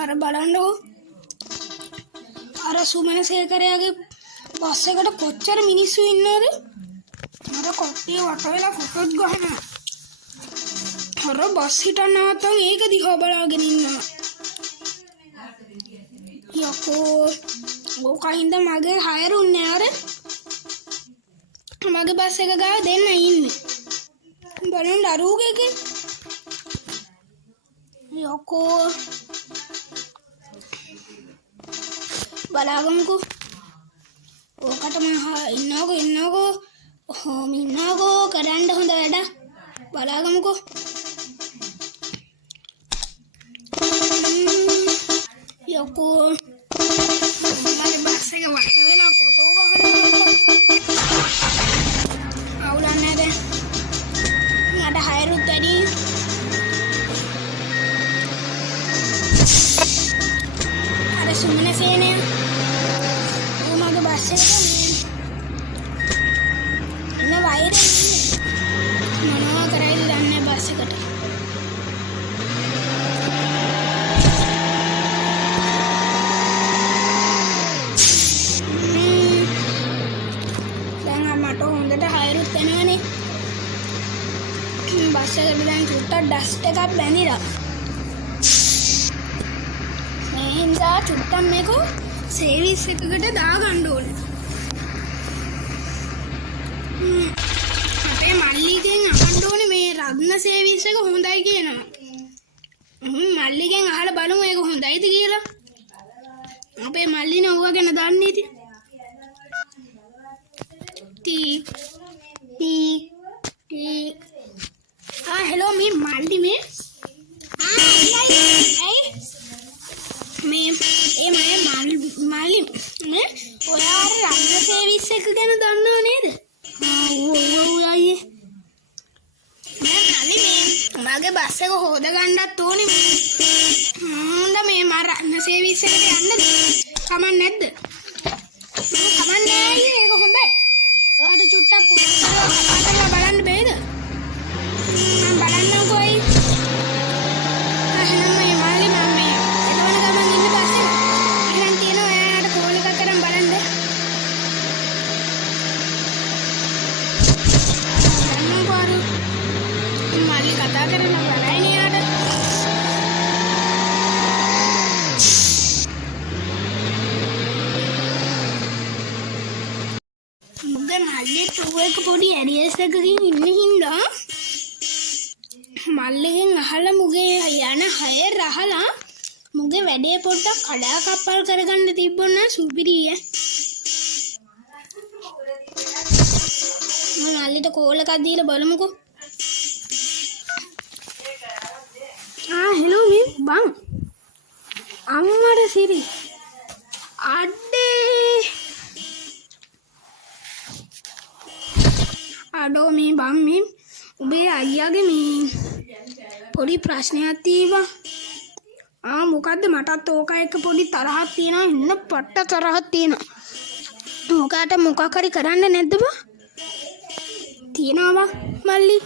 අර බලන්නකො අර සුමන සේකරයාගේ බස් එකට කොච්චර මිනිස්සු ඉන්නවද? අර කොට්ටිය වට වෙලා ෆොටෝත් ගහනවා. අර බස් හිටන්න නැවතන් ඒක දිහා බලාගෙන ඉන්නවා. යකෝ ඕකින්ද මගේ හයරුන්නේ අර මගේ බස් එක ගාව දෙන්න ඉන්නේ. බලන්න අරූගේ යකෝ බලාගමුකෝ. ඕකට මම ඉන්නකෝ හොම ඉන්නකෝ කරන්න හොඳ වැඩ බලාගමුකෝ. යකෝ මගේ බස් එක වට වෙලා ෆොටෝ ගහනවා. අවුලන්නේ දැන් මට හයරුත් වැඩි. අර සුමන සේනය මගේ බස් එකට ඉන්න වෛරය මොනවා කරයිද දන්නේ බස් එකට. දැන් මට හොඳට හයරුත් වෙනවනේ. බස් එකට දැන් චුට්ටක් ඩස්ට් එකක් බැඳිලා. මේ හින්දා චුට්ටක් මේක සේවිස් එකකට දාගන්න ඕනේ. අපේ මල්ලිගෙන් අහන්න ඕනේ මේ රත්න සේවිස් එක හොඳයි කියනවා. මල්ලිගෙන් අහලා බලමු ඒක හොඳයිද කියලා. අපේ මල්ලිනේ ඕවා ගැන දන්නේ ඉතින්. හෙලෝ මේ මල්ලි මේ මල්ලි මේ ඔයා අර රත්න සේවිස් එක ගැන දන්නව නේද? අයියේ මල්ලි මගේ බස් එක හොද ගන්නත් ඕනේ. මේ මම රත්න සේවිස් එකට යන්නද? කමක් නැද්ද? කමක් නෑ අයියේ ඒක හොඳයි. ඔයාට චුට්ටක් කරලා බලන්න බෑද? මම බලන්නකෝ අයියේ. මල්ලි පොඩි ඇරියස් එකකින් ඉන්න හින්දා මල්ලිගෙන් අහලා මුගේ යන හය රහලා මුගේ වැඩේ පොඩ්ඩක් කඩා කප්පල් කරගන්න තිබ්බොත් නම් සුපිරිය. මම මල්ලිට කෝල් එකක් දීලා බලමුකෝ. හෙලෝ මේ බං අම්මට සිරි අඩේ අඩෝ මේ බං මේ උඹේ අයියාගේ මේ පොඩි ප්‍රශ්නයක් තියෙනවා. මොකද්ද? මටත් ඕක එක්ක පොඩි තරහක් තියෙනවා. ඉන්න පට්ට තරහක් තියෙනවා. මොකාට මොකක් හරි කරන්න නැද්ද බං? තියනවා මල්ලි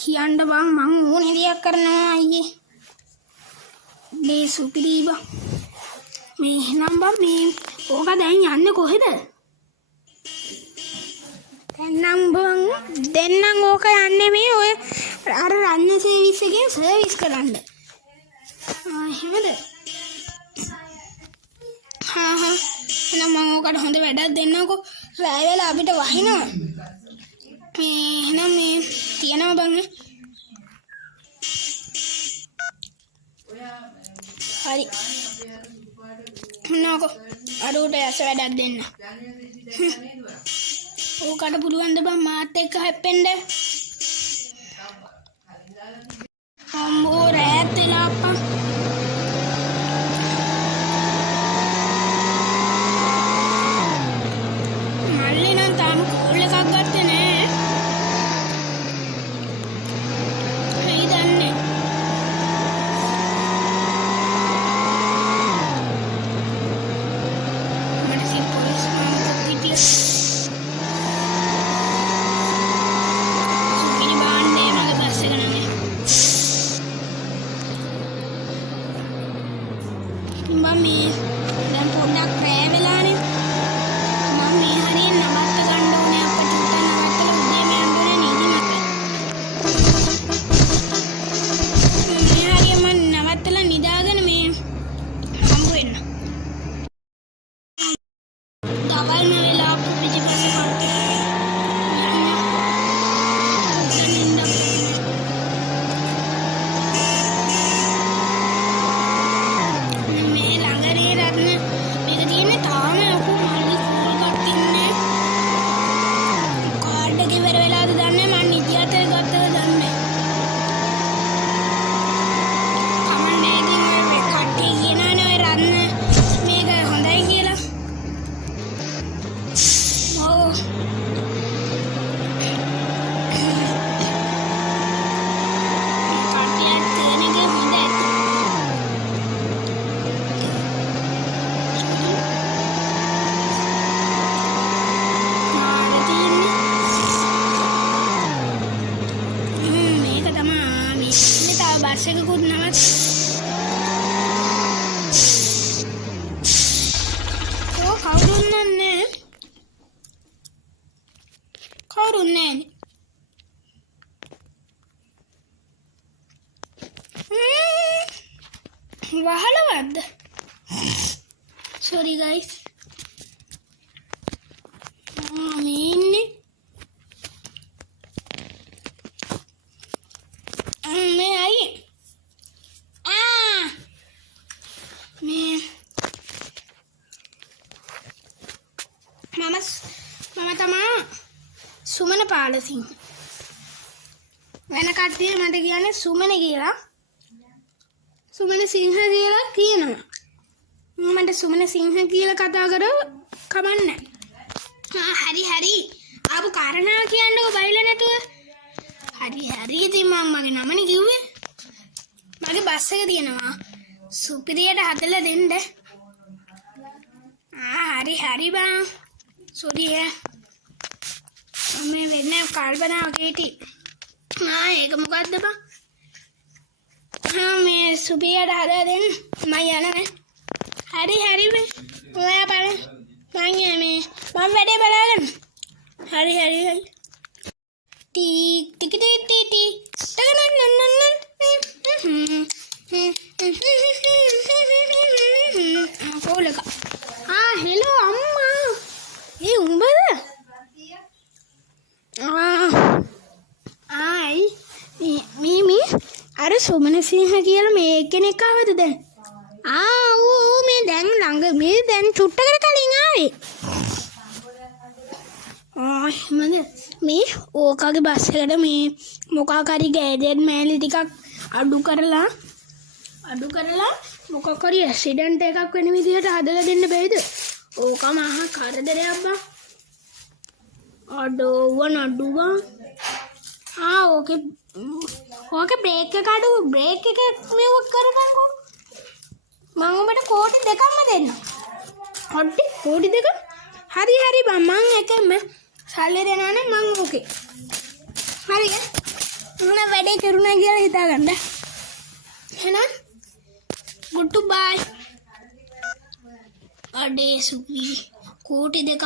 කියන්න බං මං ඕනේ දෙයක් කරනවා අයියේ. මේ සුපිරි බං මේ එහෙනම් බං මේ ඕක දැන් යන්නේ කොහෙද? දෙන්නම් ඕක යන්නේ මේ ඔය අර රන්න සේවිස් එකෙන් සර්විස් කරන්න. එහෙමද? එහෙනම් මම ඕකට හොඳ වැඩක් දෙන්නකෝ. රැය වෙලා අපිට වහිනවා. එහෙනම් මේ තියනවා බං. හරි. නෝකෝ අරූට ඇස වැඩක් දෙන්න. ඕකට පුළුවන්ද බං මාත් එක්ක හැප්පෙන්න? අම්මෝ රෑත් වෙලා අප්පා. මල්ලි නම් තාම කෝල් එකක් ගත්තේ නෑ. හරි දන්නේ. මට සිල් පොලිස් මාත් පිටිය මේ දැන් පොඩ්ඩක් රෑ වෙලානේ. මම මේ හරියෙන් නවත්ත ගන්න ඕනේ අපිට චුට්ටක් නවත්තලා උදේම යන්න ඕනේ නිදිමත. මේ හරියෙන් මම නවත්තලා නිදාගෙන මේ හම්බ වෙන්න. දවල්ම වෙලා පිටිපස්සේ මල්ටි බස් එකකුත් නවත් කවුරුත් නැහැ. කවුරුත් නැහැ. වහලවද්ද? sorry guys. මේ ඉන්නේ මේ අයියේ මම තමා සුමන පාලසිංහ. වෙන කට්ටිය මට කියන්නේ සුමන කියලා. සුමන සිංහ කියලා කියනවා. මට සුමන සිංහ කියලා කතා කරව කමන්නේ. හරි. ආපු කාරණා කියන්නකෝ බයිලා නැතුව. හරි ඉතින් මම මගේ නමනේ කිව්වේ. මගේ බස් එක තියෙනවා. සුපිරියට හදලා දෙන්න. හරි බං. sorry මේ වෙන්නේ කල්පනාව කීටි. ඒක මොකද්ද බං? මේ සුපිරියට හදලා දෙන්න. මම යනවා. හරි මේ. ඔයා බලන්න. මම වැඩේ බලාගෙන. හරි. ටික පොලක හෙලෝ අම්මා ඒ උඹද මීමි අර සුමන සිංහ කියලා මේ කෙනෙක් ආවද දැන්? ඌ මේ දැන් ළඟ මේ දැන් චුට්ටකට කලින් ආවේ. මේ ඕකාගේ බස් එකට මේ මොකක් හරි ගෑජට් මෑලි ටිකක් අඩු කරලා මොකක් හරි ඇක්සිඩන්ට් එකක් වෙන විදිහට හදලා දෙන්න බැයිද? ඕක මහා කරදරයක් බං. නඩුවා. ඕකේ බ්‍රේක් එක අඩු බ්‍රේක් එක මෙව කරපන්කෝ. මම ඔබට කෝටි දෙකක්ම දෙන්න. කෝටි දෙක? හරි බං මං එකම සල්ලි දෙනවනේ මං ඕකේ. හරිද? මොන වැඩේ කරුණා කියලා හිතාගන්න. එහෙනම් good bye. අඩේ සුපි කෝටි දෙකක්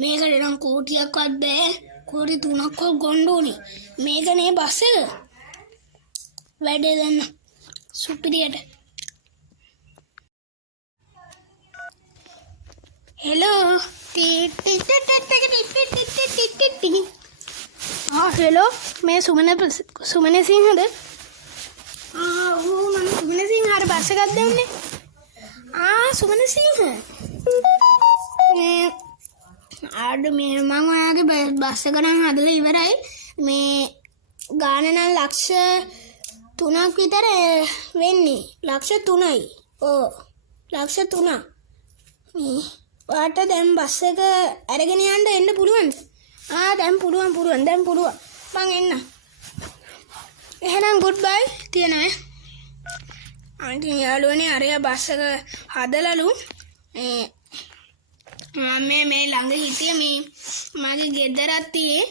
මේකට නම් කෝටියක්වත් බෑ. කෝටි 3ක් ගොන්න ඕනේ. මේකනේ බස් එක. වැඩේ දෙන්න සුපිරියට. හෙලෝ හෙලෝ මේ සුමන සිංහද? මම සුමන සිංහ හරි බස් එකක් දෙන්නේ. සුමන සිංහ මේ මම ඔයාගේ බස් එක නම් හදලා ඉවරයි. මේ ගාන නම් ලක්ෂ 3ක් විතර වෙන්නේ. ලක්ෂ 3යි. ලක්ෂ 3ක්. මේ ඔයාට දැන් බස් එක අරගෙන යන්න එන්න පුළුවන්ද? දැන් පුළුවන්. මං එන්න. එහෙනම් good bye තියනවා. අන්තිම යාළුවනේ අරයා බස් එක හදලාලු. මම මේ ළඟ හිටිය මේ මගේ ගෙදරත් තියේ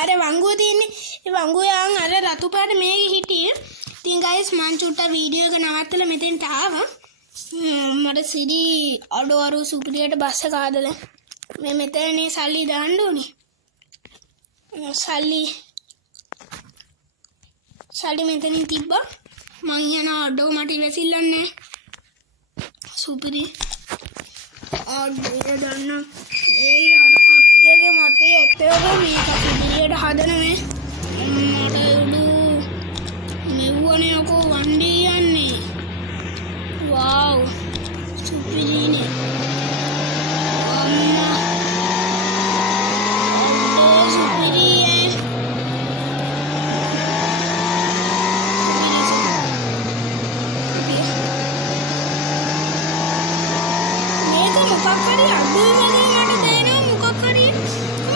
අර වංගුව තියෙන්නේ. ඒ වංගුව යන් අර රතු පාට මේකේ හිටියේ. ඉතින් ඉතින් ගයිස් මං චුට්ටක් වීඩියෝ එක නවත්තලා මෙතෙන්ට ආවා. මට සිරි අඩෝරු සුපිරියට බස් එක ආදලා මේ මෙතනේ සල්ලි දාන්න ඕනේ. සල්ලි මෙතනින් තිබ්බා. මං යන අඩෝ මට ඉවසිල්ලන්නේ සුපිරි අඩෝ දාන්න. ඒ අර කට්ටියගේ මතේ ඇත්තම මේක සුපිරියට හදන මේ මට මෙව්වනේ අකෝ වන්ඩේ යන්නේ. वाव सुपीरी ने अम्मा अड्डे सुपीरी है मैं तो मुका करी अड्डे वाले माटे देना मुका करी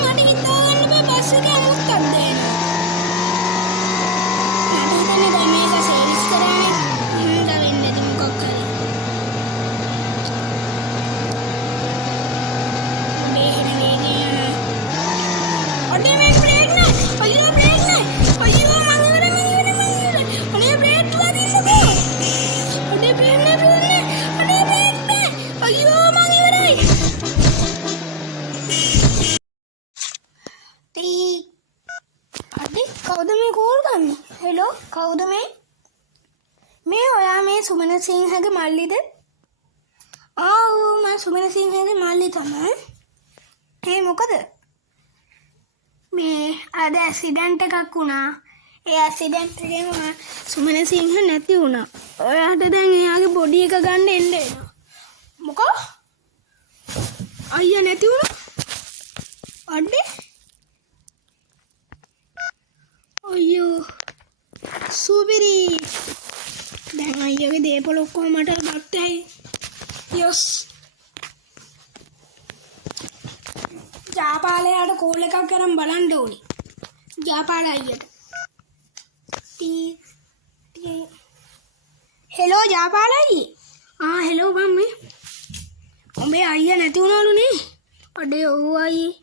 माटे कितना गंड पे बस के मुक कर देना माटे इतने दमे का सर्विस कराने दवेंदे तुम मुका करी කවුද මේ කෝල් ගන්නේ? හෙලෝ කවුද මේ? මේ ඔයා මේ සුමන සිංහගේ මල්ලිද? ආව් මම සුමන සිංහගේ මල්ලි තමයි. ඒ මොකද? මේ අද ඇක්සිඩන්ට් එකක් වුණා. ඒ ඇක්සිඩන්ට් එකෙන් සුමන සිංහ නැති වුණා. ඔයාට දැන් එයාගේ බොඩි එක ගන්න එන්න එනවා. මොකෝ? අයියා නැති වුණා? අඩේ අයියෝ සුපිරි. දැන් අයියාගේ දේපල ඔක්කොම මට ගත්තයි. යස් ජාපාලයාට කෝල් එකක් කරන් බලන්න ඕනි. ජාපාල අයියට. හෙලෝ ජාපාල අයියේ. හෙලෝ මම්මී. උඹේ අයියා නැති වුණාලු නේ. අඩේ ඔව් අයියේ.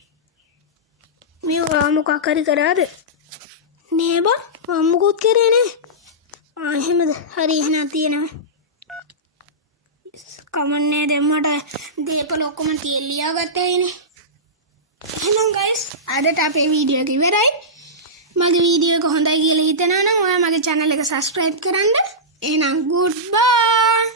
මේ ඔයා මොකක් හරි කරාද? නේ බා මම මොකුත් කරේ නේ. එහෙමද? හරි එහෙනම් තියෙනවා. කමන්නේ දැන් මට දේපල ඔක්කොම තියලා ගත්තයිනේ. එහෙනම් guys අදට අපේ වීඩියෝ එක ඉවරයි. මගේ වීඩියෝ එක හොඳයි කියලා හිතනවා නම් ඔයා මගේ channel එක subscribe කරන්න. එහෙනම් goodbye.